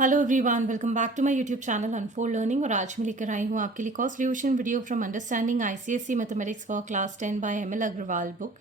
Hello everyone, welcome back to my YouTube channel unfold learning. और आज मैं लेकर आई हूँ आपके लिए कॉ solution video from understanding ICSE mathematics for class 10 by ML Agarwal book,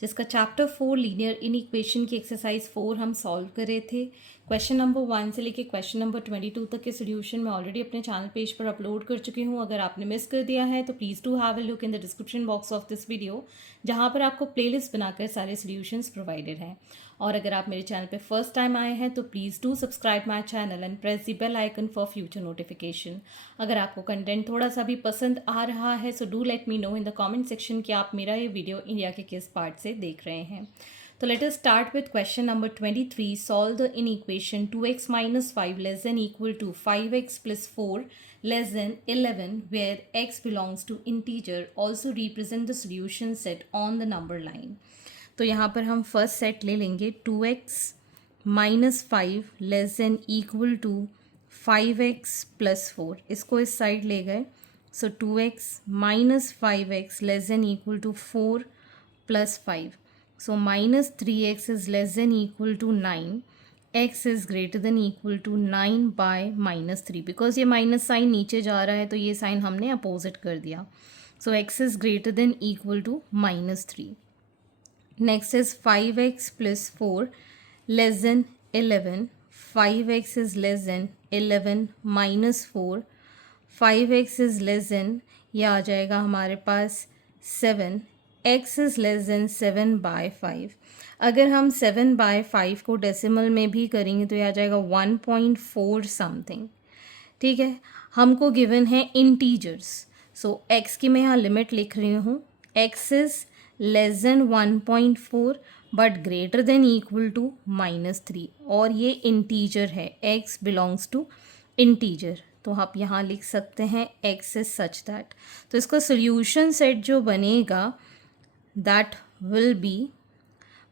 जिसका चैप्टर 4 लीनियर इन इक्वेशन की एक्सरसाइज 4 हम सॉल्व कर रहे थे। क्वेश्चन नंबर 1 से लेके क्वेश्चन नंबर 22 तक के सोल्यूशन मैं ऑलरेडी अपने चैनल पेज पर अपलोड कर चुकी हूँ। अगर आपने मिस कर दिया है तो please do have a look in the description box of this video, जहाँ पर आपको प्लेलिस्ट बनाकर सारे सोल्यूशंस प्रोवाइडेड हैं। और अगर आप मेरे चैनल पे फर्स्ट टाइम आए हैं तो please do subscribe my channel and press the bell icon for future notification. अगर आपको कंटेंट थोड़ा सा भी पसंद आ रहा है so do let me know in the comment section कि आप मेरा ये वीडियो इंडिया के किस पार्ट से देख रहे हैं। तो let us start with question number 23। Solve the in equation 2x minus 5 less than equal to 5x plus 4 less than 11 where x belongs to integer. Also represent the solution set on the number line. तो यहाँ पर हम first set ले लेंगे 2x minus 5 less than equal to 5x plus 4। इसको इस side ले गए, so 2x minus 5x less than equal to 4 plus 5। So minus 3x is less than equal to 9, x is greater than equal to 9 by minus 3। Because ये minus sign नीचे जा रहा है तो ये साइन हमने अपोजिट कर दिया। So x is greater than equal to minus 3। Next is 5x plus 4 less than 11. 5x is less than 11 minus 4. 5x is less than, यह आ जाएगा हमारे पास 7. x is less than 7 by 5. अगर हम 7 by 5 को डेसिमल में भी करेंगे तो यह आ जाएगा 1.4 समथिंग। ठीक है, हमको गिवन है इंटीजर्स। सो x की मैं यहाँ लिमिट लिख रही हूँ, x is less than 1.4 but greater than equal to -3, और ये इंटीजर है, x बिलोंग्स टू इंटीजर। तो आप यहाँ लिख सकते हैं x इज सच दैट। तो इसका सोल्यूशन सेट जो बनेगा दैट विल बी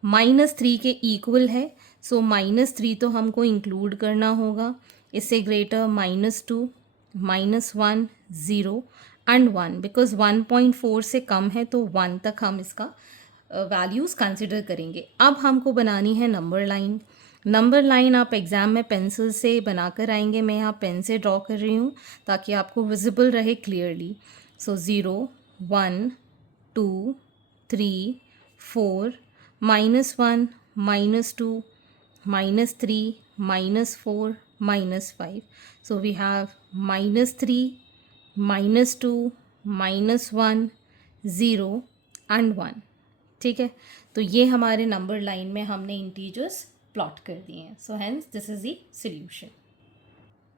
-3 के इक्वल है। सो -3 तो हमको इंक्लूड करना होगा, इससे ग्रेटर -2, -1, 0 एंड 1। बिकॉज 1.4 से कम है तो 1 तक हम इसका वैल्यूज़ कंसिडर करेंगे। अब हमको बनानी है नंबर लाइन। नंबर लाइन आप एग्ज़ाम में पेंसिल से बनाकर आएंगे, मैं यहाँ पेन से ड्रॉ कर रही हूँ ताकि आपको विजिबल रहे clearly. So 0, 1, 2, 3, 4, -1, -2, -3, -4, -5. So we have -3, -2, -1, 0 and 1। ठीक है, तो ये हमारे नंबर लाइन में हमने इंटीजर्स प्लॉट कर दिए हैं। So hence this is the solution.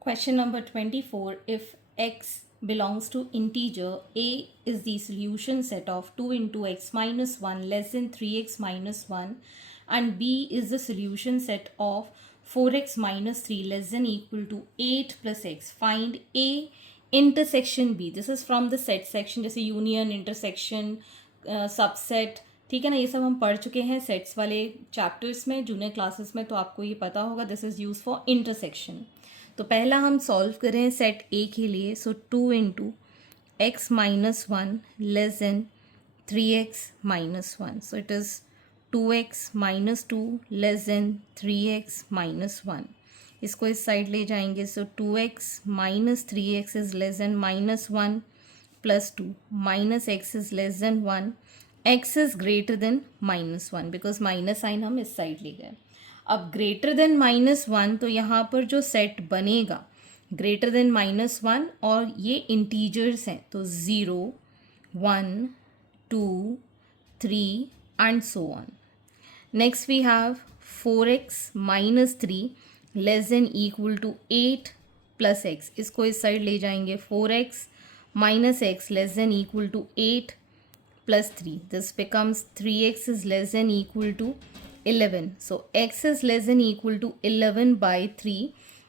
Question number 24. If x belongs to integer, a is the solution set of 2 into x minus 1 less than 3x minus 1 and b is the solution set of 4x minus 3 less than equal to 8 plus x. Find a intersection b. This is from the set section, जैसे union, intersection, subset. ठीक है ना, ये सब हम पढ़ चुके हैं सेट्स वाले चैप्टर्स में, जूनियर क्लासेस में, तो आपको ये पता होगा। This is use for intersection. तो पहला हम सॉल्व करें सेट ए के लिए। So 2 into x minus 1 less than 3x minus 1। So it is 2x minus 2 less than 3x minus 1। इसको इस साइड ले जाएंगे। So 2x minus 3x is less than -1 plus 2 minus x is less than 1। x is greater than -1 because minus sign हम इस side ले गए। अब greater than -1, तो यहाँ पर जो सेट बनेगा ग्रेटर देन -1 और ये इंटीजर्स हैं तो 0, 1, 2, 3 and so on. Next we have 4x minus 3 less than equal to 8 plus x। इसको इस साइड ले जाएंगे। 4x minus x less than equal to 8 plus 3. This becomes 3x is less than equal to 11. So x is less than equal to 11 by 3.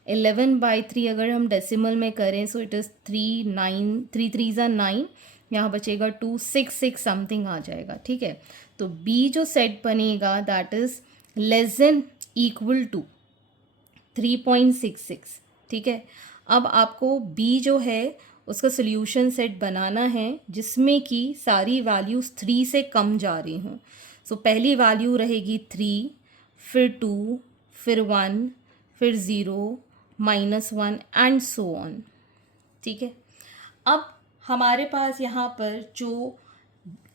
11 by 3 अगर हम decimal में करें सो it is 3, 9, 3 3 9, यहाँ बचेगा 2, 6 6 समथिंग आ जाएगा। ठीक है, तो b जो सेट बनेगा that is less than equal to 3.66। ठीक है, अब आपको b जो है उसका सोल्यूशन सेट बनाना है जिसमें कि सारी वैल्यूज़ 3 से कम जा रही हों। सो पहली वैल्यू रहेगी 3, फिर 2, फिर 1, फिर 0, -1 एंड सो ऑन। ठीक है, अब हमारे पास यहाँ पर जो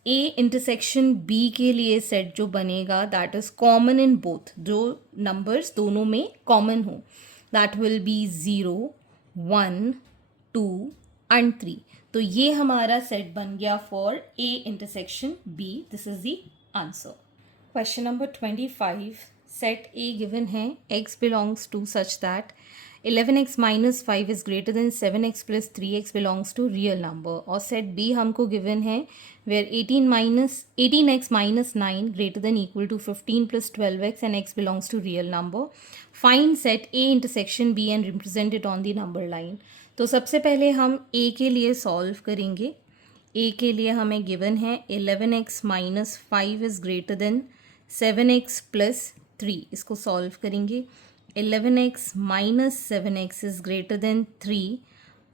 A इंटरसेक्शन B के लिए सेट जो बनेगा that is common in both, जो नंबर्स दोनों में कॉमन हो, दैट विल बी 0, 1, 2 एंड 3। तो ये हमारा सेट बन गया for A intersection B। This is the answer. Question number 25, set A given है x belongs to such that 11x minus 5 is greater than 7x plus 3x belongs to real number, और set B हमको given है where 18x minus 9 greater than equal to 15 plus 12x and x belongs to real number. Find set A intersection B and represent it on the number line. तो सबसे पहले हम A के लिए solve करेंगे। A के लिए हमें गिवन है 11x minus 5 is greater than 7x plus 3, इसको सॉल्व करेंगे। 11x minus 7x is greater than 3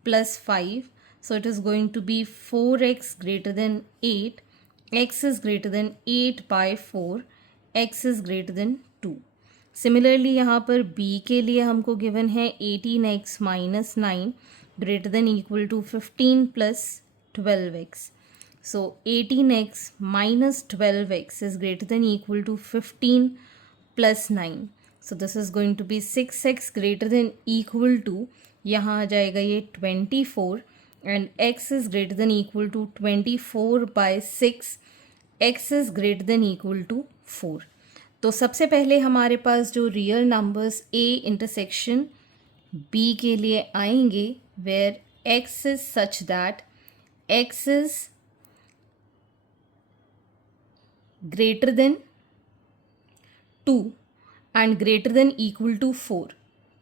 plus 5, so it is going to be 4x greater than 8, x is greater than 8 by 4, x is greater than 2। Similarly यहाँ पर b के लिए हमको given है 18x minus 9 greater than equal to 15 plus 12x, so 18x minus 12x is greater than equal to 15 plus 9, so this is going to be 6x greater than equal to, यहाँ आ जाएगा ये 24 and x is greater than equal to 24 by 6, x is greater than equal to 4। तो सबसे पहले हमारे पास जो real numbers A intersection B के लिए आएंगे where x is such that x is greater than 2 and greater than equal to 4।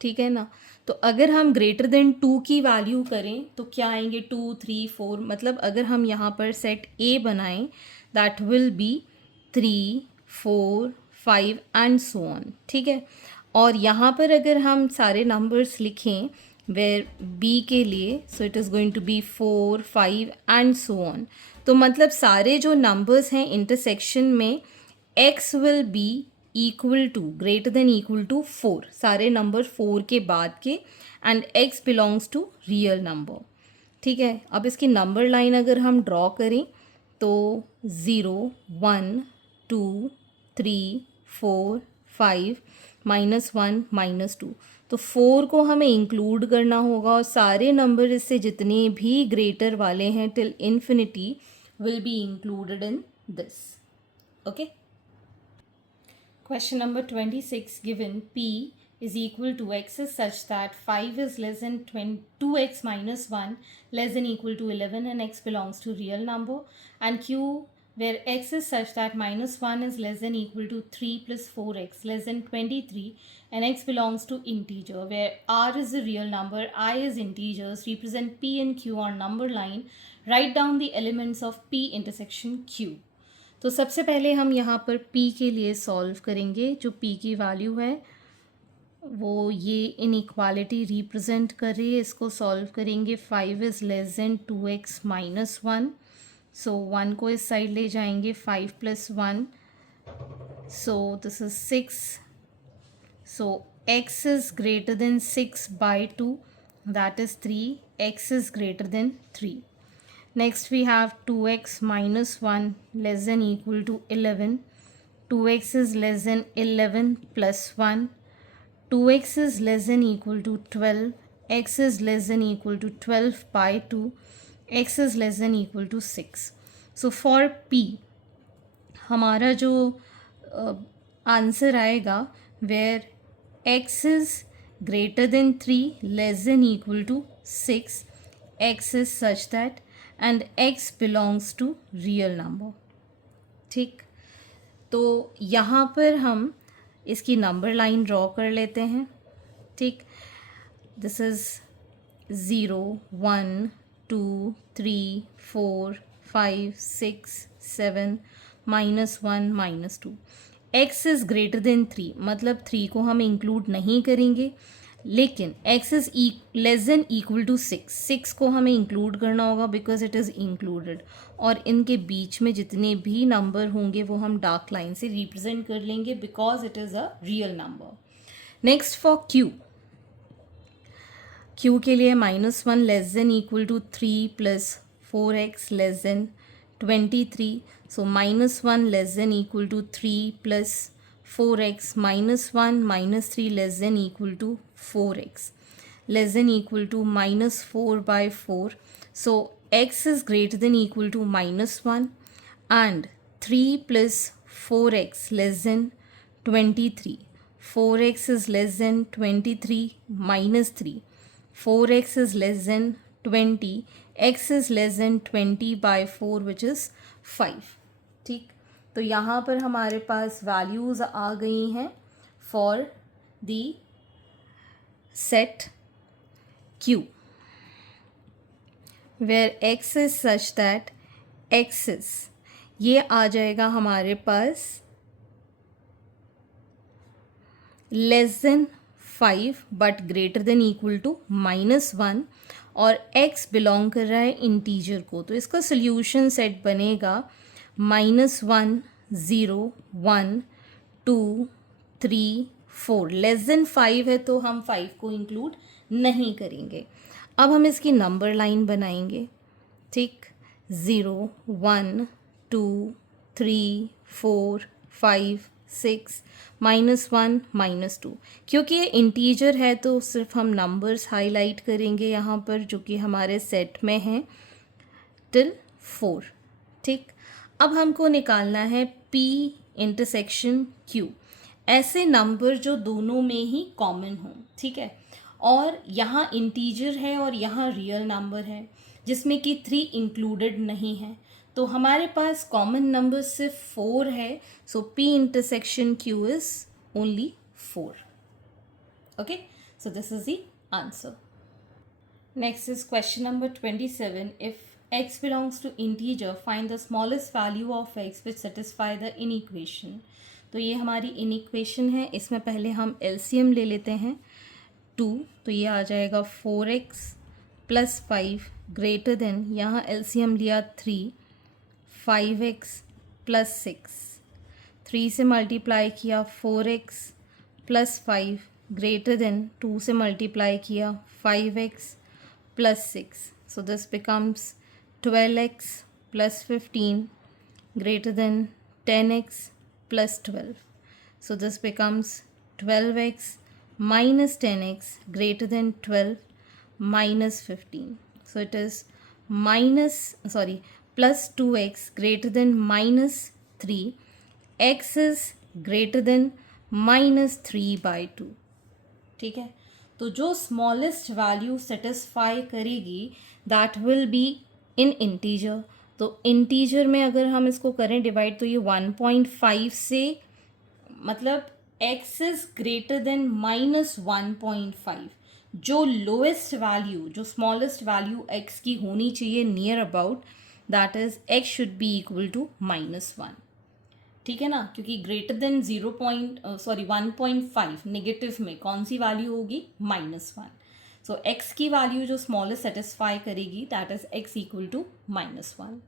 ठीक है ना, तो अगर हम ग्रेटर देन 2 की वैल्यू करें तो क्या आएंगे 2, 3, 4, मतलब अगर हम यहाँ पर सेट A बनाएं that will B 3, 4, 5 and so on. ठीक है, और यहाँ पर अगर हम सारे नंबर्स लिखें वेयर B के लिए, so it is going to be 4, 5 and so on. तो मतलब सारे जो नंबर्स हैं इंटरसेक्शन में x will be equal to greater than equal to 4, सारे नंबर 4 के बाद के, and x belongs to real number. ठीक है, अब इसकी नंबर लाइन अगर हम ड्रॉ करें तो 0, 1, 2, 3, 4, 5, -1, -2, तो 4 को हमें इंक्लूड करना होगा और सारे नंबर इससे जितने भी ग्रेटर वाले हैं till infinity will be included in this. Okay, question number 26, given p is equal to x is such that 5 is less than 2x minus 1 less than equal to 11 and x belongs to real number, and q where x is such that -1 is less than equal to 3 plus 4x less than 23 and x belongs to integer, where r is a real number, I is integers, represent p and q on number line, write down the elements of p intersection q। तो सबसे पहले हम यहाँ पर p के लिए solve करेंगे। जो p की वैल्यू है वो ये इनइक्वालिटी रिप्रेजेंट कर रही है, इसको सॉल्व करेंगे। 5 is less then 2x minus 1, सो 1 को इस साइड ले जाएंगे, 5 plus 1, so this is 6, so x is greater then 6 by 2, that is 3, x is greater then 3। Next we have 2x minus 1 less than equal to 11. 2x is less than 11 plus 1. 2x is less than equal to 12. X is less than equal to 12 by 2. X is less than equal to 6. So for P हमारा जो answer आएगा where x is greater than 3 less than equal to 6, x is such that and x belongs to real number। ठीक, तो यहाँ पर हम इसकी number line draw कर लेते हैं। ठीक, this is 0, 1, 2, 3, 4, 5, 6, 7, -1, -2। x is greater then 3, मतलब 3 को हम इंक्लूड नहीं करेंगे, लेकिन x इज़ लेस देन इक्वल टू 6, 6 को हमें इंक्लूड करना होगा बिकॉज इट इज़ इंक्लूडेड, और इनके बीच में जितने भी नंबर होंगे वो हम डार्क लाइन से रिप्रेजेंट कर लेंगे because it is a real number. Next for q, q के लिए -1 less than equal to 3 plus 4x less than 23. So -1 less than equal to 3 plus 4x, -1 minus 3 less than equal to 4x, less than equal to -4 by 4. So x is greater than equal to -1 and 3 plus 4x less than 23. 4x is less than 23 minus 3. 4x is less than 20. x is less than 20 by 4 which is 5. ठीक, तो यहाँ पर हमारे पास values आ गई हैं for the set Q where x is such that x is, ये आ जाएगा हमारे पास less than 5 but greater than equal to -1 और x बिलोंग कर रहा है इंटीजर को, तो इसका सोल्यूशन सेट बनेगा -1 0 1 2 3 4. लेस देन 5 है तो हम 5 को इंक्लूड नहीं करेंगे. अब हम इसकी नंबर लाइन बनाएंगे. ठीक, 0 1 2 3 4 5 6 -1 -2. क्योंकि ये इंटीजर है तो सिर्फ हम नंबर्स हाईलाइट करेंगे यहाँ पर जो कि हमारे सेट में हैं टिल 4. ठीक, अब हमको निकालना है P इंटरसेक्शन Q, ऐसे नंबर जो दोनों में ही कॉमन हों. ठीक है, और यहाँ इंटीजर है और यहाँ रियल नंबर है जिसमें कि 3 इंक्लूडेड नहीं है, तो हमारे पास कॉमन नंबर सिर्फ 4 है. सो P intersection Q is only 4. Okay, so this is the answer. Next is question number 27. If x belongs to integer, find the smallest value of x which satisfy the inequation. तो ये हमारी inequation है. इसमें पहले हम LCM ले लेते हैं 2, तो ये आ जाएगा 4x प्लस 5 ग्रेटर देन, यहाँ LCM लिया 3, 5x प्लस 6. 3 से मल्टीप्लाई किया 4x प्लस 5 ग्रेटर देन 2 से मल्टीप्लाई किया 5x plus 6. So this becomes 12x plus 15 greater than 10x plus 12. So this becomes 12x minus 10x greater than 12 minus 15. So it is plus 2x greater than minus 3. x is greater than minus 3 by 2. ठीक है, तो जो smallest value satisfy करेगी that will be in integer. तो integer में अगर हम इसको करें डिवाइड तो ये 1.5 से, मतलब x इज ग्रेटर देन -1.5. जो लोएस्ट वैल्यू, जो स्मॉलेस्ट वैल्यू x की होनी चाहिए near about, that is x should be equal to -1. ठीक है ना, क्योंकि ग्रेटर देन 1.5 नेगेटिव में कौन सी वैल्यू होगी, -1. सो x की वैल्यू जो स्मॉलेस्ट सेटिस्फाई करेगी that is x equal to -1.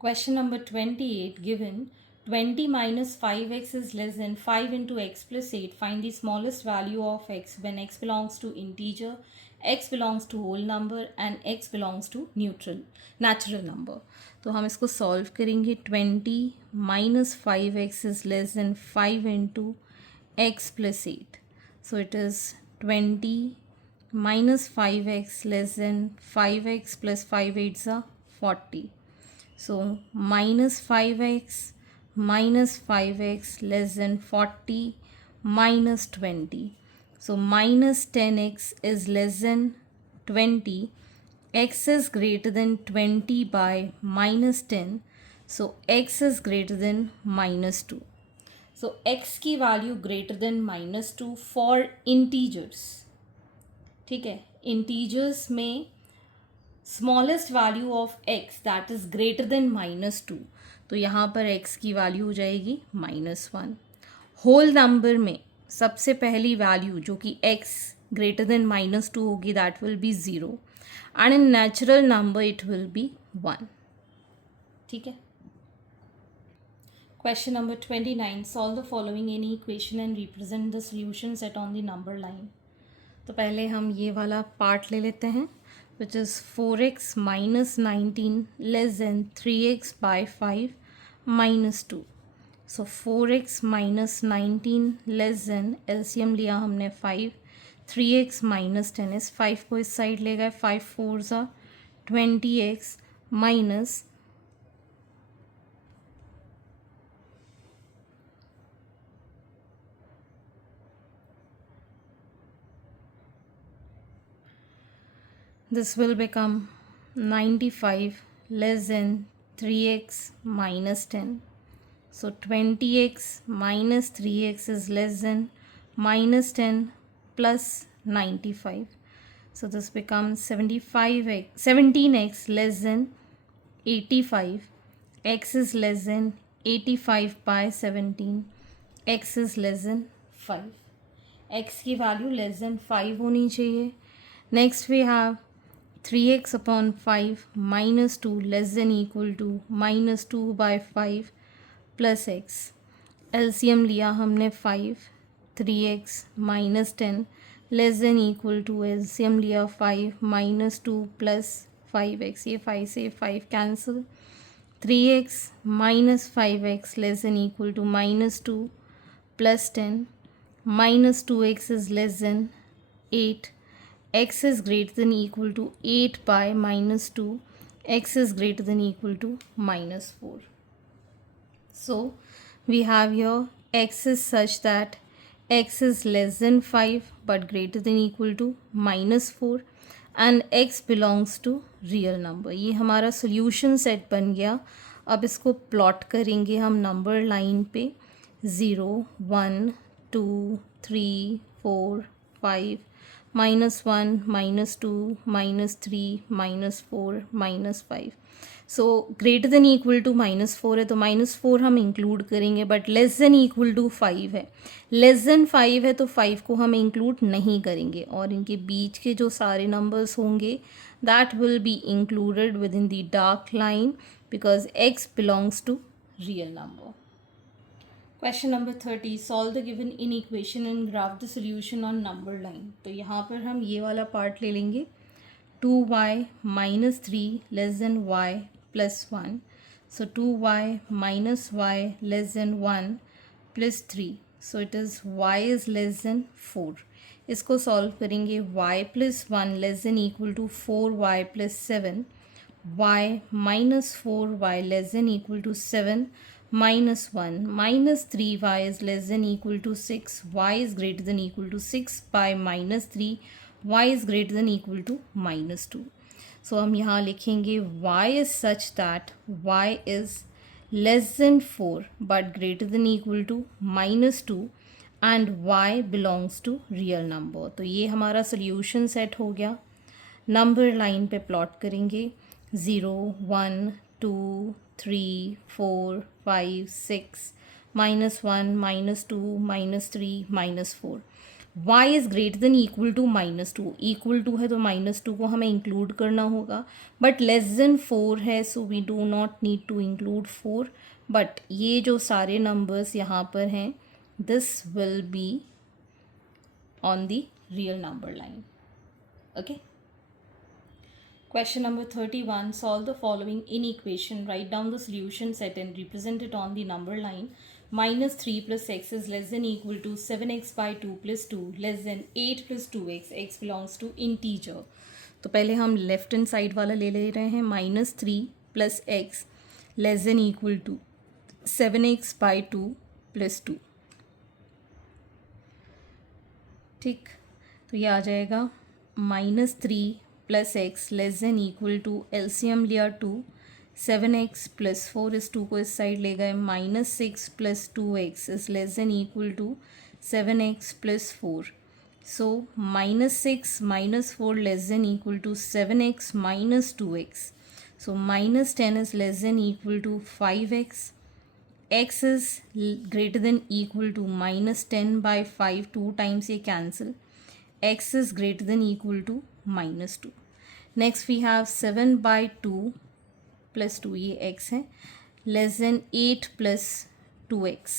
Question number 28 given 20 minus 5x is less than 5 into x plus 8. Find the smallest value of x when x belongs to integer, x belongs to whole number and x belongs to natural number. तो हम इसको solve करेंगे. 20 minus 5x is less than 5 into x plus 8. So it is 20 minus 5x less than 5x plus 5 8s are 40. So minus 5x minus 5x less than 40 minus 20. So minus 10x is less than 20. X is greater than 20 by minus 10. So x is greater than -2. So x की value greater than -2 for integers. ठीक है, integers में smallest value of x that is greater then -2, तो यहाँ पर x की value हो जाएगी -1. होल नंबर में सबसे पहली वैल्यू जो कि x ग्रेटर देन -2 होगी that will B 0 and in natural number it will be 1. ठीक है. Question number 29. Solve the following any equation and represent the solution set on the number line. तो पहले हम ये वाला पार्ट ले लेते हैं, which is 4x minus 19 less than 3x by 5 minus 2. So 4x minus 19 less than, LCM लिया हमने 5, 3x माइनस 10 इस 5 को इस साइड ले गए, 5 4 ज़ा 20x minus this will become 95 less than 3x minus 10. So 20x minus 3x is less than minus 10 plus 95. So this becomes 17x less than 85. X is less than 85 by 17. X is less than 5. X की value less than 5 होनी चाहिए. Next we have 3x upon 5 minus 2 less than equal to minus 2 by 5 plus x. LCM लिया हमने 5, 3x minus 10 less than equal to LCM लिया 5 minus 2 plus 5x. ये 5 से 5 cancel. 3x minus 5x less than equal to minus 2 plus 10. Minus 2x is less than 8. X is greater than equal to 8 by minus 2. X is greater than equal to minus 4. So we have here x is such that x is less than 5 but greater than equal to minus 4 and x belongs to real number. ये हमारा solution set बन गया. अब इसको plot करेंगे हम number line पे 0, 1, 2, 3, 4, 5, -1, -2, -3, -4, -5. So greater than equal to -4 है तो -4 हम इंक्लूड करेंगे, but less than equal to 5 है. लेस देन 5 है तो 5 को हम इंक्लूड नहीं करेंगे और इनके बीच के जो सारे नंबर्स होंगे that will be included within the dark line because x belongs to real number. Question number 30. Solve the given inequation and graph the solution on number line. तो यहाँ पर हम ये वाला पार्ट ले लेंगे 2y minus 3 less than y plus 1. So 2y minus y less than 1 plus 3. So it is y is less than 4. इसको solve करेंगे y plus 1 less than equal to 4y plus 7. y minus 4y less than equal to 7 minus 1 minus 3y is less than equal to 6. y is greater than equal to 6 by minus 3. y is greater than equal to minus 2. So हम यहाँ लिखेंगे y is such that y is less than 4 but greater than equal to minus 2 and y belongs to real number. तो ये हमारा solution set हो गया. Number line पे plot करेंगे 0, 1, 2, 3, 4, 5, 6, -1, -2, -3, -4. y is greater than equal to -2. Equal to है तो -2 को हमें इंक्लूड करना होगा, बट लेस देन 4 है so we do not need to include 4. But ये जो सारे नंबर्स यहाँ पर हैं this will be on the real number line. Okay. Question number 31. Solve the following inequation. Write down the solution set and represent it on the number line. -3 plus x is less than equal to 7x by 2 plus 2 less than 8 plus 2x. x belongs to integer. तो पहले हम left hand side वाला ले रहे हैं -3 plus x less than equal to 7x by 2 plus 2. ठीक, तो ये आ जाएगा -3 plus x less than equal to LCM लिया 2, 7x प्लस 4 इस 2 को इस साइड ले गए, -6 plus 2x is less than equal to 7x plus 4. So -6 minus 4 less than equal to 7x minus 2x. So -10 is less than equal to 5x. x is greater than equal to -10 by 5, 2 times ये cancel. x is greater than equal to -2. Next we have 7 by 2 plus 2 ये x है less than 8 plus 2x.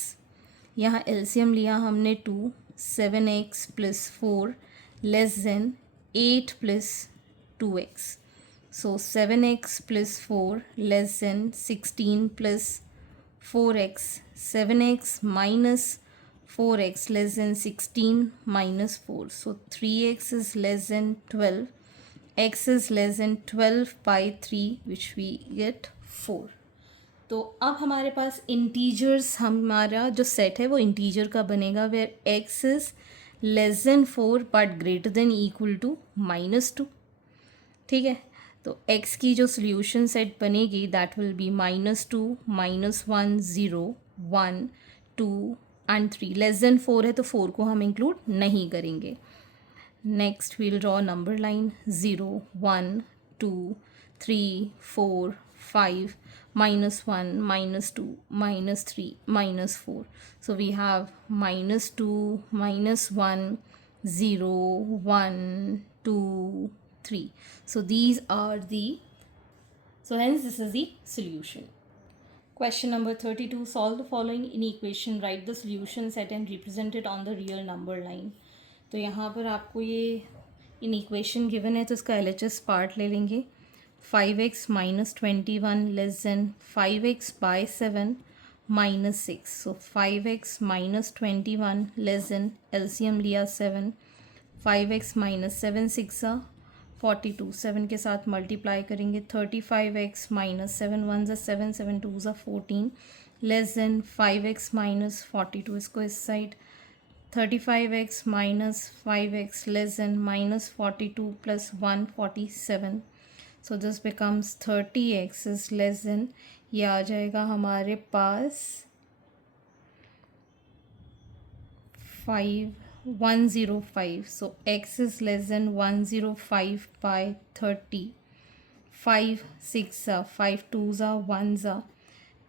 यहाँ LCM लिया हमने 2, 7x plus 4 less than 8 plus 2x. So 7x plus 4 less than 16 plus 4x. 7x minus 4x less than 16 minus 4. So 3x is less than 12. X is less than 12 by 3, which we get 4. तो अब हमारे पास integers, हमारा जो set है वो integer का बनेगा where x is less than 4 but greater than equal to -2. ठीक है, तो x की जो सोल्यूशन सेट बनेगी that will be -2, -1, 0, 1, 2 and 3. Less than 4 है तो 4 को हम इंक्लूड नहीं करेंगे. Next we'll draw number line 0, 1, 2, 3, 4, 5, -1, -2, -3, -4. So we have -2, -1, 0, 1, 2, 3. So these are the, so hence this is the solution. Question number 32. Solve the following inequation. Write the solution set and represent it on the real number line. तो यहाँ पर आपको ये inequation given है तो इसका LHS part ले लेंगे. 5x minus 21 less than 5x by 7 minus 6. So 5x minus 21 less than LCM लिया 7. 5x minus 7 6 42. 7 के साथ मल्टीप्लाई करेंगे. 35x minus 7 1 7 7 2 14 less than 5x minus 42. इसको इस side. 35x minus 5x less than minus 42 plus 147. So this becomes 30x is less than, ये आ जाएगा हमारे पास 105. So x is less than 105 by 30. 5 6 5 2s 1s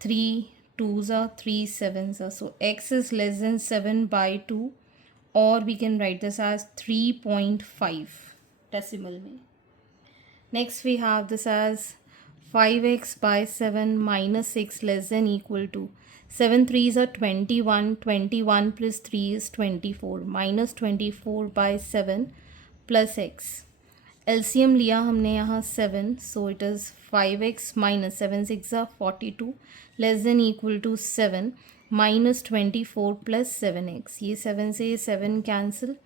3 2s 3 7s. So x is less than 7 by 2, or we can write this as 3.5 decimal में. Next we have this as 5x by 7 minus 6 less than equal to 7 3s are 21. 21 plus 3 is 24. Minus 24 by 7 plus x. LCM लिया हमने यहाँ 7. So it is 5x minus 7 6 are 42 less than equal to 7 minus 24 plus 7x. ये 7 से 7 cancel.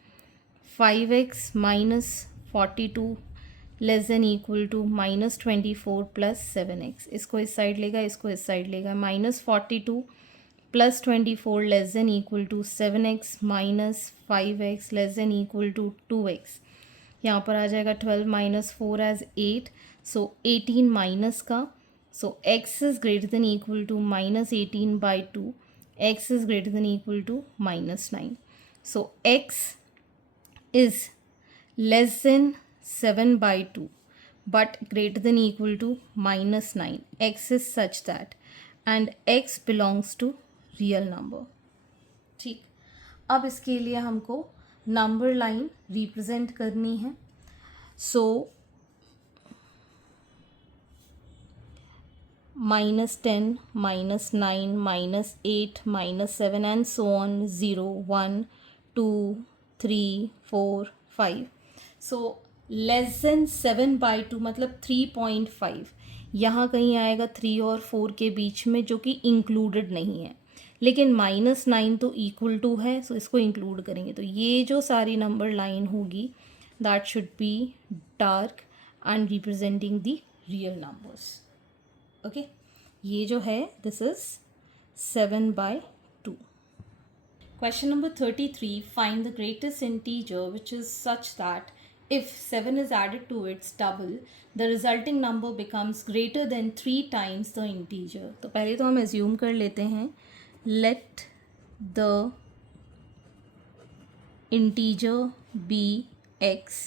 5x minus 42 less than equal to -24 plus 7x. इसको इस side लेगा, इसको इस साइड लेगा. -42 plus 24 less than equal to 7x minus 5x less than equal to 2x. यहाँ पर आ जाएगा 12 माइनस 4 एज 8. सो 18 माइनस का. So x is greater than equal to -18 by 2. x is greater than equal to -9. So x is less than 7 by 2 but greater than equal to -9. x is such that and x belongs to real number. ठीक, अब इसके लिए हमको number line represent करनी है. सो -10 -9 -8 -7 and so on. 0 1 2 3 4 5. So less than 7 by 2 मतलब 3.5. यहाँ कहीं आएगा 3 और 4 के बीच में, जो कि इंक्लूडेड नहीं है. लेकिन -9 तो इक्वल टू है, सो इसको इंक्लूड करेंगे. तो ये जो सारी नंबर लाइन होगी that should be dark and representing the real numbers. Okay, ये जो है this is 7 by 2. Question number 33. Find the greatest integer which is such that if 7 is added to its double, the resulting number becomes greater than 3 times the integer. तो पहले तो हम assume कर लेते हैं let the integer be x.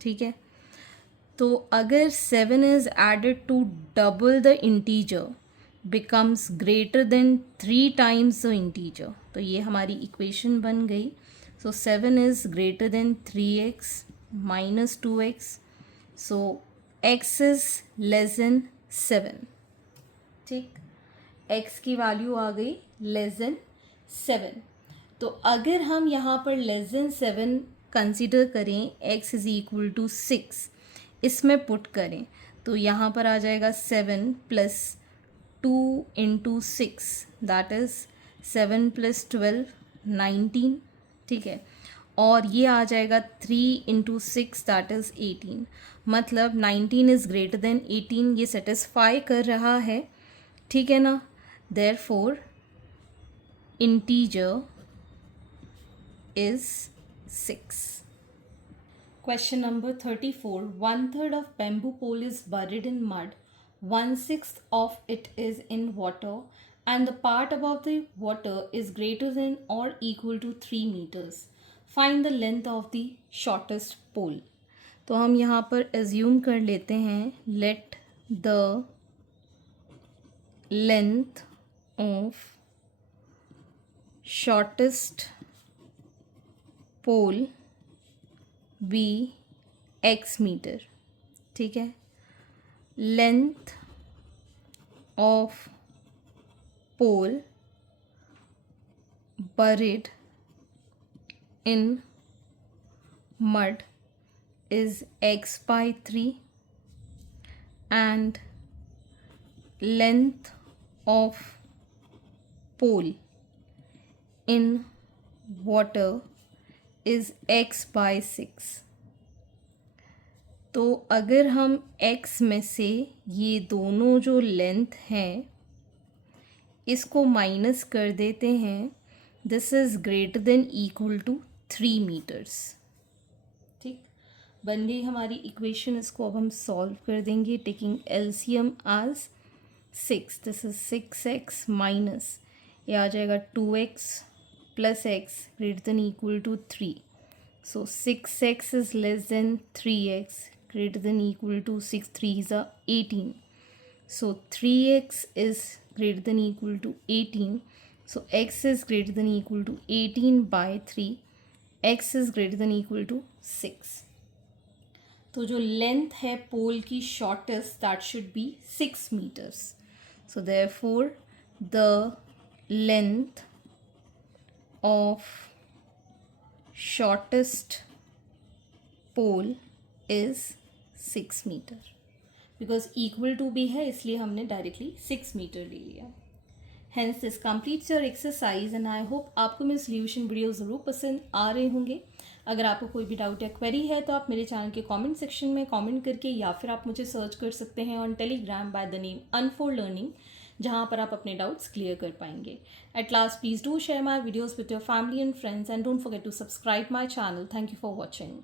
ठीक है, तो अगर 7 is added to double the integer becomes greater than 3 times the integer, तो ये हमारी इक्वेशन बन गई. So 7 is greater than 3x minus 2x. So x is less than 7. ठीक, x की वैल्यू आ गई लेस देन 7. तो अगर हम यहाँ पर लेस देन 7 कंसिडर करें x इज़ इक्वल टू 6, इसमें पुट करें तो यहाँ पर आ जाएगा 7 plus 2 into 6, that is 7 plus 12 19, ठीक है। और ये आ जाएगा 3 इंटू 6, दैट इज़ 18। मतलब 19 इज़ ग्रेटर देन 18, ये सेटिस्फाई कर रहा है, ठीक है ना। Therefore integer is 6। Question number 34. 1/3 of bamboo pole is buried in mud. 1/6 of it is in water, and the part above the water is greater than or equal to 3 meters. Find the length of the shortest pole. तो हम यहाँ पर assume कर लेते हैं, let the length of shortest pole be x metre, ठीक है। Length of pole buried in mud is x/3 and length of pole in water is x/6। तो अगर हम x में से ये दोनों जो लेंथ हैं इसको माइनस कर देते हैं, this is greater than equal to 3 metres, ठीक। बन गई हमारी इक्वेशन। इसको अब हम सॉल्व कर देंगे टेकिंग एलसीएम आज 6, दिस इज 6x माइनस ये आ जाएगा 2x plus x greater than equal to 3। So 6x is less than 3x greater than equal to 6 3s are 18. So 3x is greater than equal to 18. So x is greater than equal to 18 by 3. x is greater than equal to 6. तो जो length है पोल की shortest that should be 6 meters. So therefore the length of shortest pole is 6 metre. Because equal to भी है इसलिए हमने directly 6 metre ले लिया। Hence this completes your exercise and I hope आपको मेरे सोल्यूशन वीडियो ज़रूर पसंद आ रहे होंगे। अगर आपको कोई भी डाउट या क्वेरी है तो आप मेरे चैनल के कमेंट सेक्शन में कमेंट करके या फिर आप मुझे सर्च कर सकते हैं on Telegram by the name unfold learning, जहाँ पर आप अपने डाउट्स क्लियर कर पाएंगे। At last please do share my videos with your family and friends and don't forget to subscribe my channel. Thank you for watching.